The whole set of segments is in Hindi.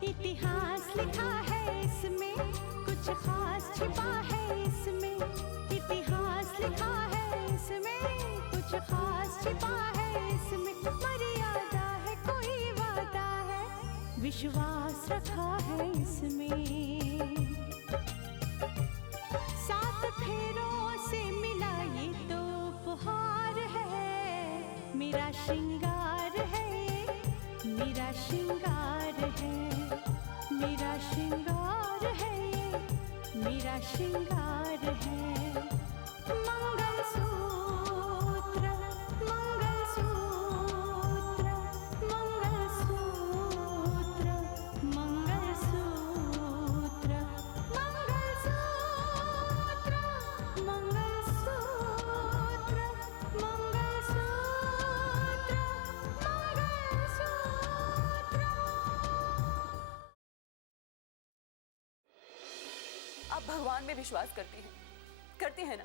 इतिहास लिखा है इसमें, कुछ खास छिपा है इसमें। इतिहास लिखा है इसमें, कुछ खास छिपा है इसमें। मर्यादा है, कोई वादा है, विश्वास रखा है इसमें। सात फेरों से मिला ये तो उपहार है, मेरा श्रृंगार है, मेरा श्रृंगार है, मेरा श्रृंगार है, मेरा श्रृंगार है। मंगलसूत्र, मंगलसूत्र, मंगलसूत्र, मंगलसूत्र, मंगलसूत्र, मंगलसूत्र, आप भगवान में विश्वास करती हैं ना?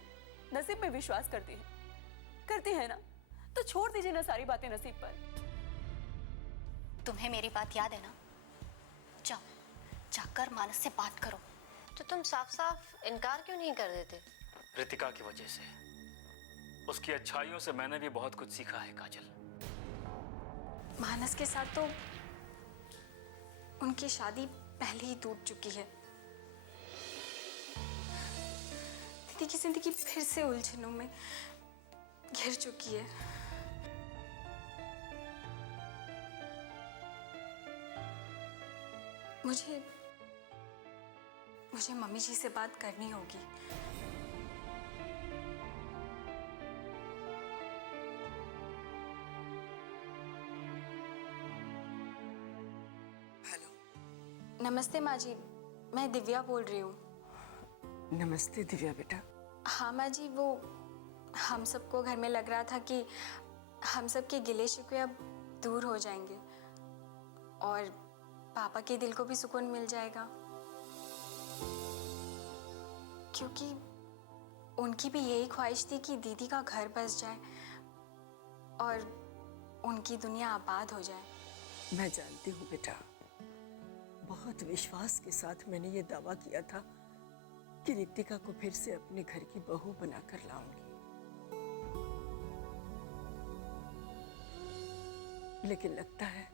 नसीब में विश्वास करती हैं ना? तो छोड़ दीजिए ना सारी बातें नसीब पर। तुम्हें मेरी बात याद है ना? जाओ, जाकर मानस से बात करो। तो तुम साफ साफ इनकार क्यों नहीं कर देते? रितिका की वजह से, उसकी अच्छाइयों से मैंने भी बहुत कुछ सीखा है काजल। मानस के साथ तो उनकी शादी पहले ही टूट चुकी है। दीदी की जिंदगी फिर से उलझनों में घिर चुकी है। मुझे मम्मी जी से बात करनी होगी। हेलो। नमस्ते माँ जी, मैं दिव्या बोल रही हूँ। नमस्ते दिव्या बेटा। हाँ माँ जी, वो हम सबको घर में लग रहा था कि हम सबके गिले शिकवे अब दूर हो जाएंगे और पापा के दिल को भी सुकून मिल जाएगा, क्योंकि उनकी भी यही ख्वाहिश थी कि दीदी का घर बस जाए और उनकी दुनिया आबाद हो जाए। मैं जानती हूँ बेटा, बहुत विश्वास के साथ मैंने ये दावा किया था कि रितिका को फिर से अपने घर की बहू बनाकर लाऊंगी, लेकिन लगता है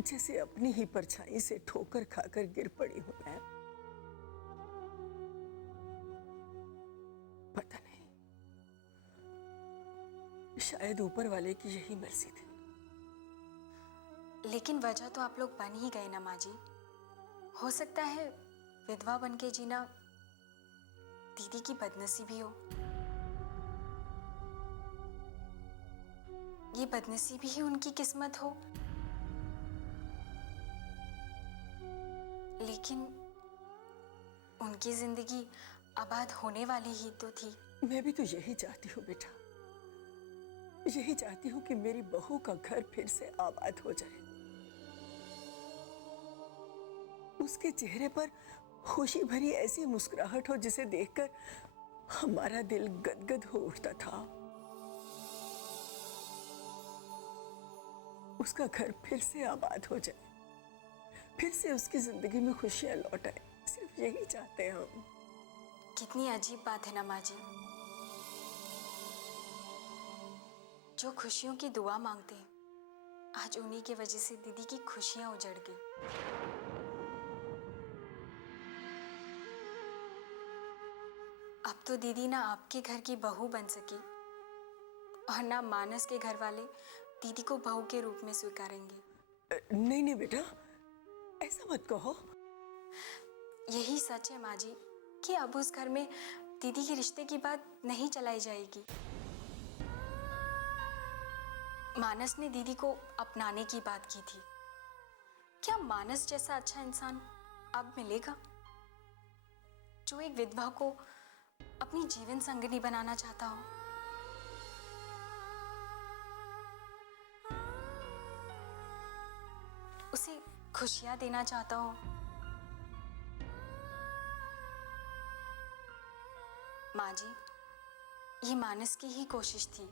जैसे अपनी ही परछाई से ठोकर खाकर गिर पड़ी हूं मैं। पता नहीं, शायद ऊपर वाले की यही मर्जी थी। लेकिन वजह तो आप लोग बन ही गए ना माँ जी। हो सकता है विधवा बन के जीना दीदी की बदनसीबी हो। ये बदनसीबी ही उनकी किस्मत हो, लेकिन उनकी जिंदगी आबाद होने वाली ही तो थी। मैं भी तो यही चाहती हूँ बेटा, यही चाहती हूँ कि मेरी बहू का घर फिर से आबाद हो जाए, उसके चेहरे पर खुशी भरी ऐसी मुस्कुराहट हो जिसे देखकर हमारा दिल गदगद हो उठता था। उसका घर फिर से आबाद हो जाए, फिर से उसकी जिंदगी में खुशियां लौट आए, सिर्फ यही चाहते हैं हम। कितनी अजीब बात है ना माँ जी, जो खुशियों की दुआ मांगते हैं आज उन्हीं की वजह से दीदी की खुशियां उजड़ गई। अब तो दीदी ना आपके घर की बहू बन सकी और ना मानस के घर वाले दीदी को बहू के रूप में स्वीकारेंगे। नहीं नहीं बेटा, ऐसा मत कहो। यही सच है माँ जी कि अब उस घर में दीदी के रिश्ते की बात नहीं चलाई जाएगी। मानस ने दीदी को अपनाने की बात की थी। क्या मानस जैसा अच्छा इंसान अब मिलेगा जो एक विधवा को अपनी जीवन संगिनी बनाना चाहता हो? उसे खुशियां देना चाहता हो? माँ जी, ये मानस की ही कोशिश थी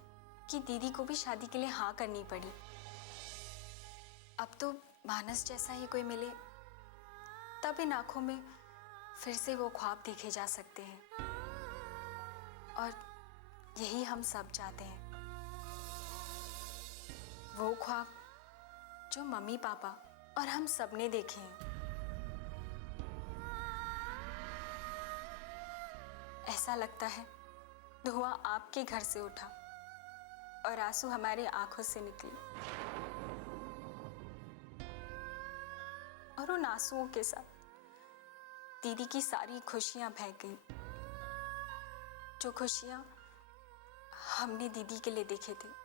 कि दीदी को भी शादी के लिए हाँ करनी पड़ी। अब तो मानस जैसा ही कोई मिले तब इन आंखों में फिर से वो ख्वाब देखे जा सकते हैं, और यही हम सब चाहते हैं। वो ख्वाब जो मम्मी पापा और हम सब ने देखे हैं। ऐसा लगता है धुआं आपके घर से उठा और आंसू हमारी आंखों से निकले, और उन आंसुओं के साथ दीदी की सारी खुशियां बह गई, जो खुशियां हमने दीदी के लिए देखे थे।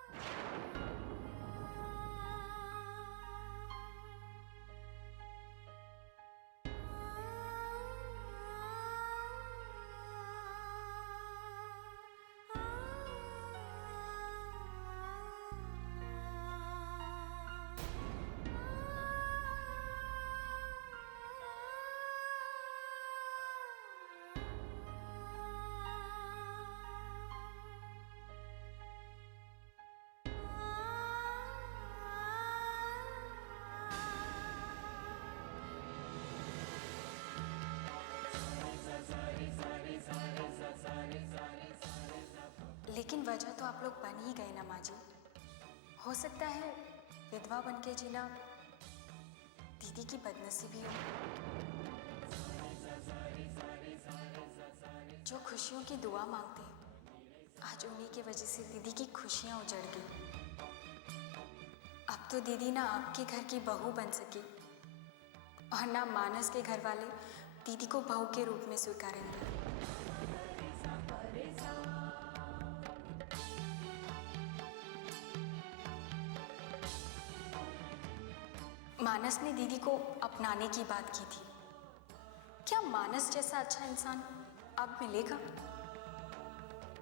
लेकिन वजह तो आप लोग बन ही गए ना माँ जी। हो सकता है विधवा बन के जीना दीदी की बदनसीबी हो। जो खुशियों की दुआ मांगते हैं, आज उन्हीं की वजह से दीदी की खुशियां उजड़ गई। अब तो दीदी ना आपके घर की बहू बन सकी और ना मानस के घर वाले दीदी को बहू के रूप में स्वीकारेंगे। मानस ने दीदी को अपनाने की बात की थी। क्या मानस जैसा अच्छा इंसान अब मिलेगा,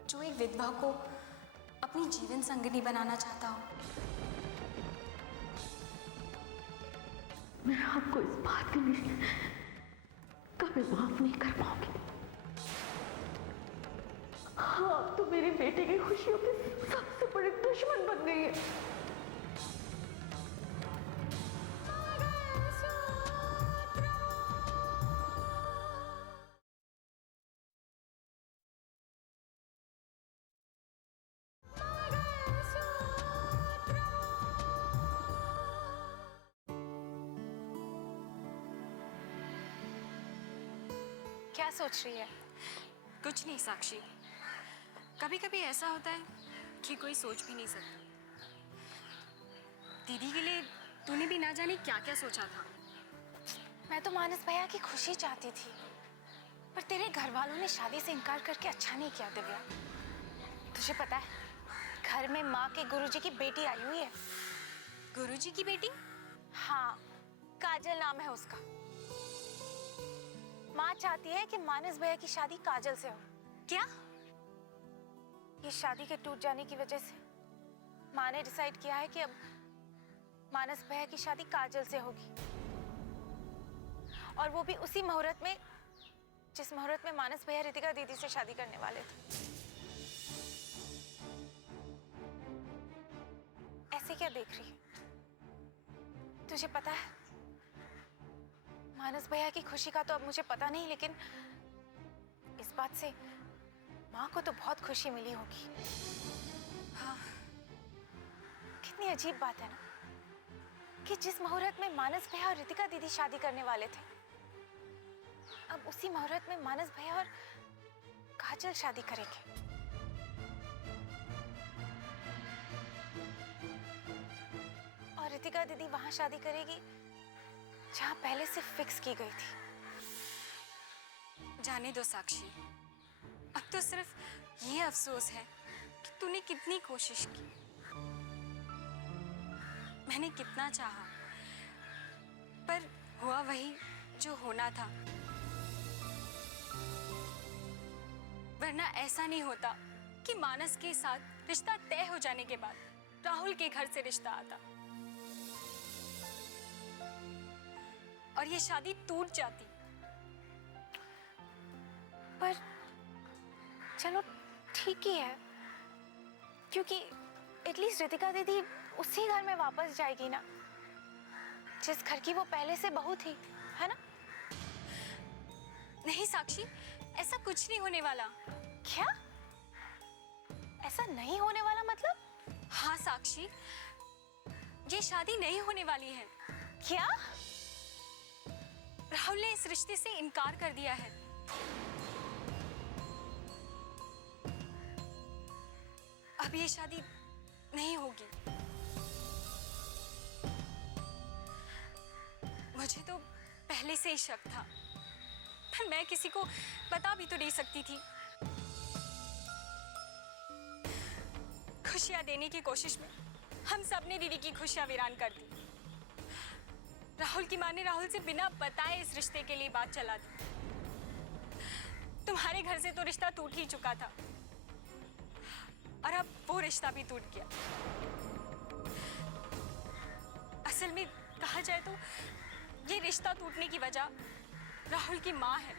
जो एक विधवा को अपनी जीवन संगिनी बनाना चाहता हो? मैं आपको इस बात के लिए कभी माफ नहीं कर पाऊंगी। हाँ, आप तो मेरे बेटे की खुशियों के सबसे बड़े दुश्मन बन गई है। क्या सोच रही है? कुछ नहीं साक्षी, कभी कभी ऐसा होता है कि कोई सोच भी नहीं सकता। दीदी के लिए तूने भी ना जाने क्या क्या सोचा था। मैं तो मानस भैया की खुशी चाहती थी, पर तेरे घर वालों ने शादी से इनकार करके अच्छा नहीं किया दिव्या। तुझे पता है, घर में माँ के गुरुजी की बेटी आई हुई है। गुरुजी की बेटी? हाँ, काजल नाम है उसका। माँ चाहती है कि मानस भैया की शादी काजल से हो। क्या? ये शादी के टूट जाने की वजह से माँ ने डिसाइड किया है कि अब मानस भैया की शादी काजल से होगी, और वो भी उसी मुहूर्त में जिस मुहूर्त में मानस भैया रितिका दीदी से शादी करने वाले थे। ऐसे क्या देख रही है? तुझे पता है, मानस भैया की खुशी का तो अब मुझे पता नहीं, लेकिन इस बात से माँ को तो बहुत खुशी मिली होगी। हाँ, कितनी अजीब बात है ना, कि जिस मुहूर्त में मानस भैया और रितिका दीदी शादी करने वाले थे, अब उसी मुहूर्त में मानस भैया और काजल शादी करेंगे। और रितिका दीदी वहां शादी करेगी जहां पहले से फिक्स की गई थी। जाने दो साक्षी, अब तो सिर्फ ये अफसोस है कि तूने कितनी कोशिश की, मैंने कितना चाहा, पर हुआ वही जो होना था। वरना ऐसा नहीं होता कि मानस के साथ रिश्ता तय हो जाने के बाद राहुल के घर से रिश्ता आता और ये शादी टूट जाती। पर चलो ठीक ही है, क्योंकि एटलीस्ट रितिका दीदी उसी घर में वापस जाएगी ना। जिस घर की वो पहले से बहू थी, है ना? नहीं साक्षी, ऐसा कुछ नहीं होने वाला। क्या? ऐसा नहीं होने वाला मतलब? हाँ साक्षी, ये शादी नहीं होने वाली है। क्या? राहुल ने इस रिश्ते से इनकार कर दिया है। अब ये शादी नहीं होगी। मुझे तो पहले से ही शक था, पर मैं किसी को बता भी तो नहीं सकती थी। खुशियां देने की कोशिश में हम सब ने दीदी की खुशियां वीरान कर दी। राहुल की माँ ने राहुल से बिना बताए इस रिश्ते के लिए बात चला दी। तुम्हारे घर से तो रिश्ता टूट ही चुका था और अब वो रिश्ता भी टूट गया। असल में कहा जाए तो ये रिश्ता टूटने की वजह राहुल की माँ है,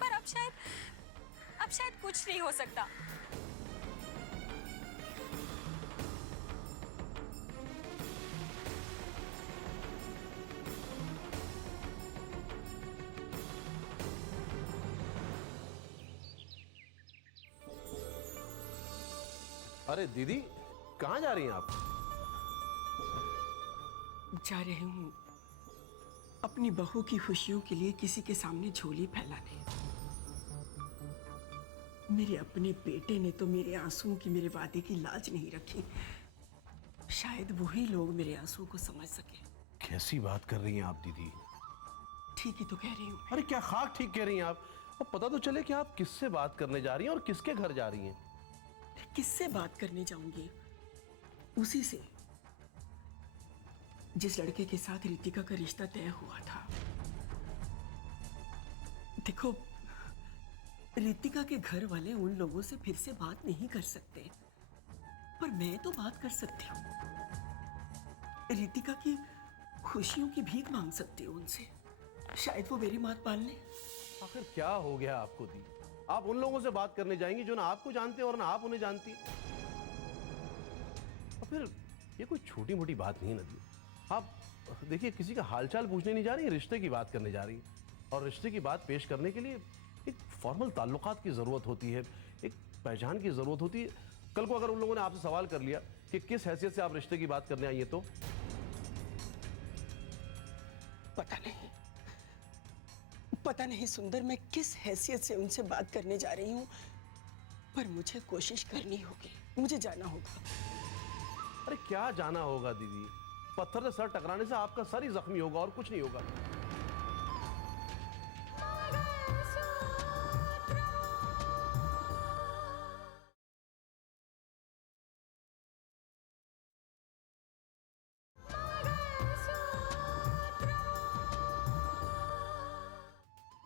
पर अब शायद कुछ नहीं हो सकता। अरे दीदी, कहाँ जा रही हैं आप? जा रही हूँ अपनी बहू की खुशियों के लिए किसी के सामने झोली फैलाने। मेरे अपने बेटे ने तो मेरे आंसुओं की, मेरे वादे की लाज नहीं रखी। शायद वही लोग मेरे आंसुओं को समझ सके। कैसी बात कर रही हैं आप दीदी? ठीक ही तो कह रही हूँ। अरे क्या खाक ठीक कह रही हैं आप? अब पता तो चले कि आप किससे बात करने जा रही हैं और किसके घर जा रही हैं। किससे बात करने जाऊंगी? उसी से जिस लड़के के साथ रितिका का रिश्ता तय हुआ था। देखो, रितिका के घर वाले उन लोगों से फिर से बात नहीं कर सकते, पर मैं तो बात कर सकती हूँ। रितिका की खुशियों की भीख मांग सकती हूँ उनसे। शायद वो मेरी बात मान ले। आखिर क्या हो गया आपको दी? आप उन लोगों से बात करने जाएंगी जो ना आपको जानते और ना आप उन्हें जानती। और फिर ये कोई छोटी मोटी बात नहीं है ना दी। आप देखिए, किसी का हालचाल पूछने नहीं जा रही, रिश्ते की बात करने जा रही। और रिश्ते की बात पेश करने के लिए एक फॉर्मल ताल्लुकात की ज़रूरत होती है, एक पहचान की ज़रूरत होती है। कल को अगर उन लोगों ने आपसे सवाल कर लिया कि किस हैसियत से आप रिश्ते की बात करने आई है, तो पता नहीं सुंदर, मैं किस हैसियत से उनसे बात करने जा रही हूँ, पर मुझे कोशिश करनी होगी। मुझे जाना होगा। अरे क्या जाना होगा दीदी? पत्थर से सर टकराने से आपका सर ही जख्मी होगा और कुछ नहीं होगा।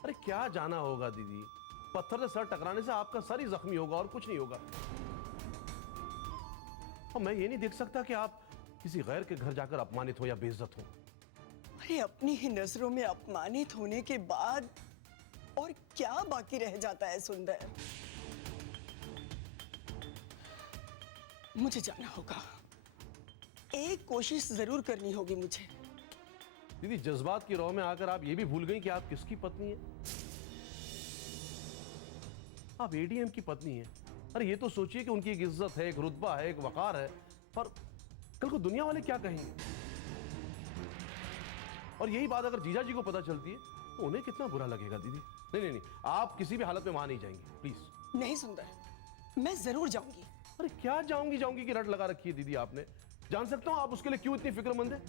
अरे क्या जाना होगा दीदी? पत्थर से सर टकराने से आपका सर ही जख्मी होगा और कुछ नहीं होगा। और मैं ये नहीं देख सकता कि आप किसी गैर के घर जाकर अपमानित हो या बेइज्जत हो। अरे अपनी ही नजरों में अपमानित होने के बाद और क्या बाकी रह जाता है सुंदर? मुझे जाना होगा। एक कोशिश जरूर करनी होगी मुझे। दीदी, जज्बात की रौ में आकर आप ये भी भूल गई कि आप किसकी पत्नी हैं? आप एडीएम की पत्नी हैं। अरे ये तो सोचिए कि उनकी एक इज्जत है, एक रुतबा है, एक वकार है, और कल को दुनिया वाले क्या कहेंगे? और यही बात अगर जीजा जी को पता चलती है तो उन्हें कितना बुरा लगेगा दीदी। नहीं नहीं नहीं, आप किसी भी हालत में वहां नहीं जाएंगे, प्लीज। नहीं सुंदर, मैं जरूर जाऊंगी। अरे क्या जाऊंगी की रट लगा रखी है दीदी आपने। जान सकता हूं आप उसके लिए क्यों इतनी फिक्रमंद है?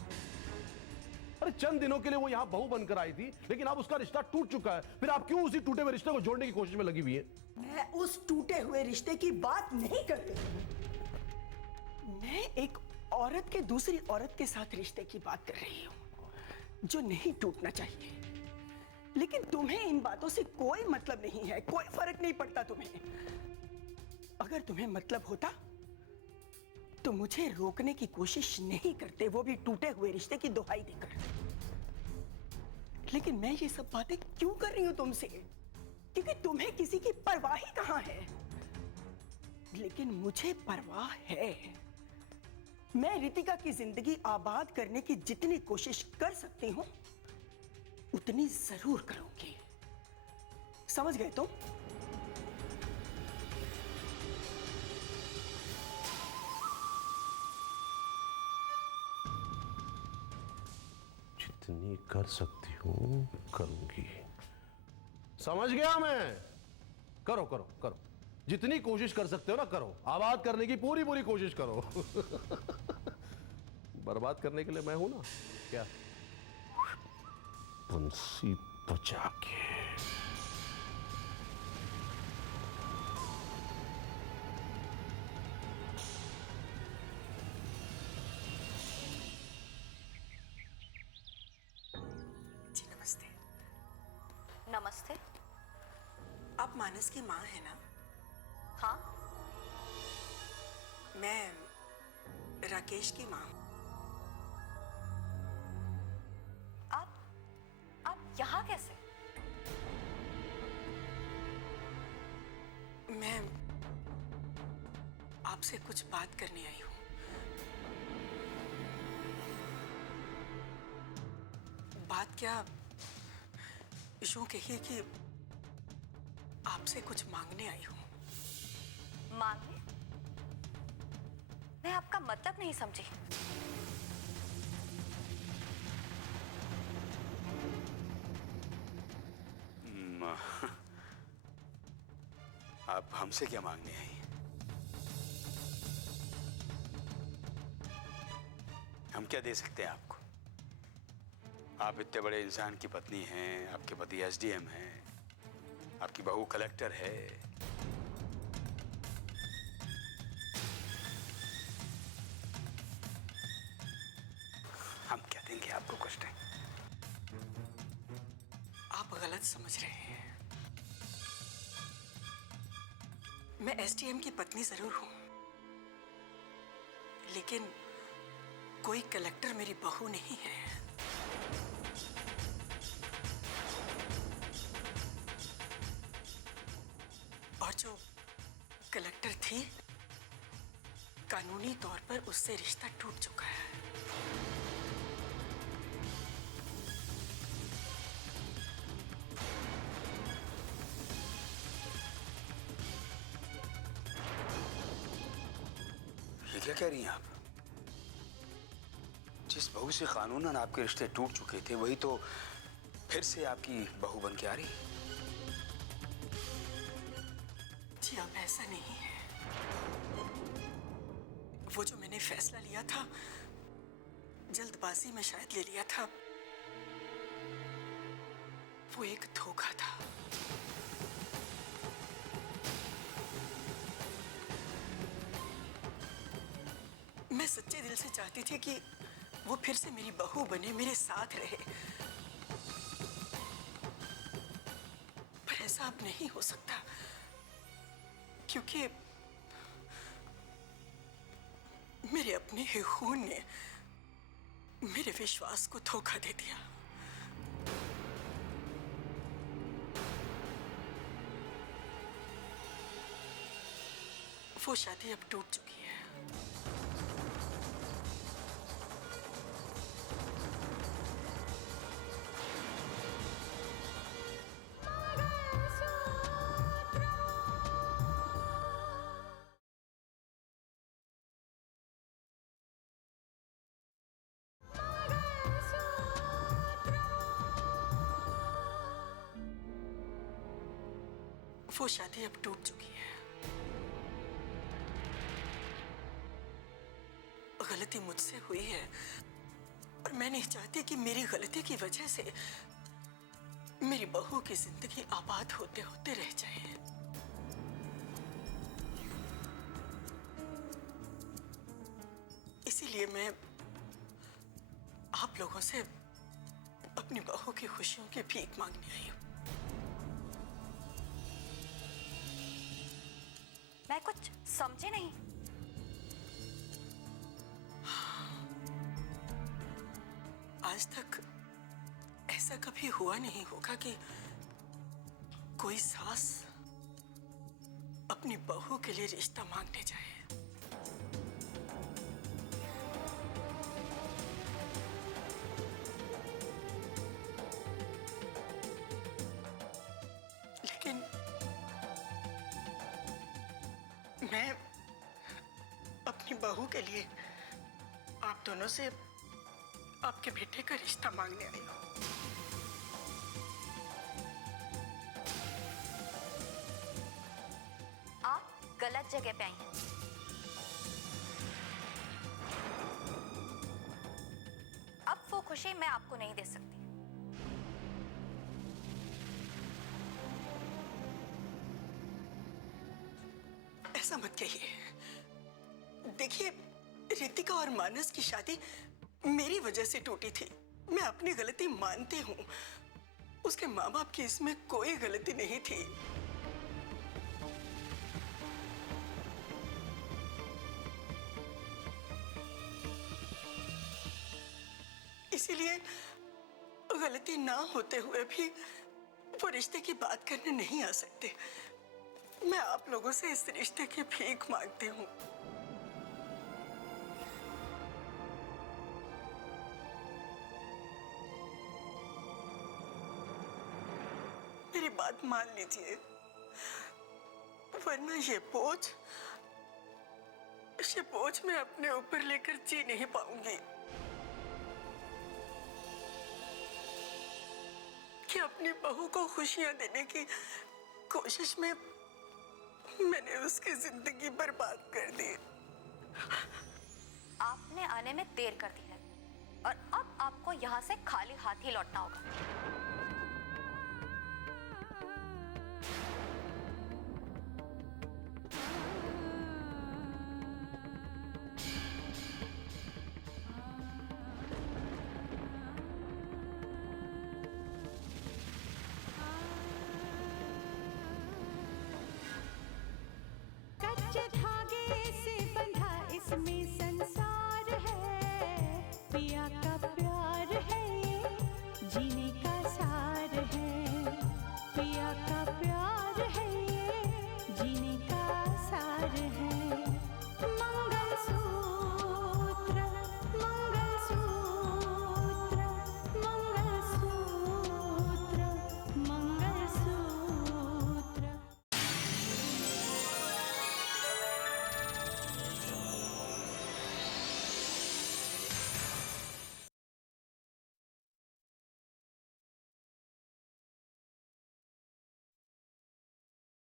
अरे चंद दिनों के लिए वो यहाँ बहू बनकर आई थी, लेकिन अब उसका रिश्ता टूट चुका है। फिर आप क्यों उसी टूटे हुए रिश्ते को जोड़ने की कोशिश में लगी हुई है? मैं उस टूटे हुए रिश्ते की बात नहीं कर रही। मैं एक औरत के दूसरी औरत के साथ रिश्ते की बात कर रही हूँ, जो नहीं टूटना चाहिए। लेकिन तुम्हें इन बातों से कोई मतलब नहीं है, कोई फर्क नहीं पड़ता तुम्हें। अगर तुम्हें मतलब होता तो मुझे रोकने की कोशिश नहीं करते, वो भी टूटे हुए रिश्ते की दुहाई देकर। लेकिन मैं ये सब बातें क्यों कर रही हूं तुमसे? क्योंकि तुम्हें किसी की परवाह ही कहां है। लेकिन मुझे परवाह है। मैं रितिका की जिंदगी आबाद करने की जितनी कोशिश कर सकती हूं उतनी जरूर करूंगी। समझ गए तुम? जितनी कर सकती हूं करूंगी। समझ गया मैं। करो करो करो, जितनी कोशिश कर सकते हो ना करो, आबाद करने की पूरी पूरी कोशिश करो। बर्बाद करने के लिए मैं हूं ना क्या? बंसी बजा के। जी नमस्ते। नमस्ते। आप मानस की माँ है ना? हाँ, मैं राकेश की माँ हूँ। आप यहाँ कैसे? मैं आपसे कुछ बात करने आई हूँ। बात क्या, यूं कहिए कि आपसे कुछ मांगने आई हूँ। मांगने? मैं आपका मतलब नहीं समझी। आप हमसे क्या मांगने आई? हम क्या दे सकते हैं आपको? आप इतने बड़े इंसान की पत्नी हैं, आपके पति एसडीएम हैं, आपकी बहू कलेक्टर है। हम क्या देंगे आपको कुछ नहीं। आप गलत समझ रहे हैं। मैं एसडीएम की पत्नी जरूर हूं, लेकिन कोई कलेक्टर मेरी बहू नहीं है। और जो कलेक्टर थी, कानूनी तौर पर उससे रिश्ता टूट चुका है। ये क्या कह रही हैं आप? जिस बहू से कानूनन आपके रिश्ते टूट चुके थे वही तो फिर से आपकी बहू बन के आ रही है। जी अब ऐसा नहीं है। वो जो मैंने फैसला लिया था, जल्दबाजी में शायद ले लिया था, वो एक धोखा था। मैं सच्चे दिल से चाहती थी कि वो फिर से मेरी बहू बने, मेरे साथ रहे, पर ऐसा अब नहीं हो सकता, क्योंकि मेरे अपने ही खून ने मेरे विश्वास को धोखा दे दिया। वो शादी अब टूट चुकी है। वो शादी अब टूट चुकी है। गलती मुझसे हुई है और मैं नहीं चाहती कि मेरी गलती की वजह से मेरी बहू की जिंदगी आबाद होते होते रह जाए। इसीलिए मैं आप लोगों से अपनी बहू की खुशियों की भीख मांगने आई हूँ। मैं कुछ समझे नहीं। आज तक ऐसा कभी हुआ नहीं होगा कि कोई सास अपनी बहू के लिए रिश्ता मांगने जाए। मैं अपनी बहू के लिए आप दोनों से आपके बेटे का रिश्ता मांगने आई हूँ। आप गलत जगह पे आई हैं। अब वो खुशी मैं आपको नहीं दे सकती। ऐसा मत कहिए। देखिए, रितिका और मानस की शादी मेरी वजह से टूटी थी। मैं अपनी गलती मानती हूँ। उसके माँ बाप की इसमें कोई गलती नहीं थी। इसीलिए गलती ना होते हुए भी वो रिश्ते की बात करने नहीं आ सकते। मैं आप लोगों से इस रिश्ते की भीख मांगती हूँ। मेरी बात मान लीजिए, वरना ये बोझ मैं अपने ऊपर लेकर जी नहीं पाऊंगी। कि अपनी बहू को खुशियां देने की कोशिश में मैंने उसकी जिंदगी बर्बाद कर दी। आपने आने में देर कर दी है और अब आपको यहाँ से खाली हाथ ही लौटना होगा।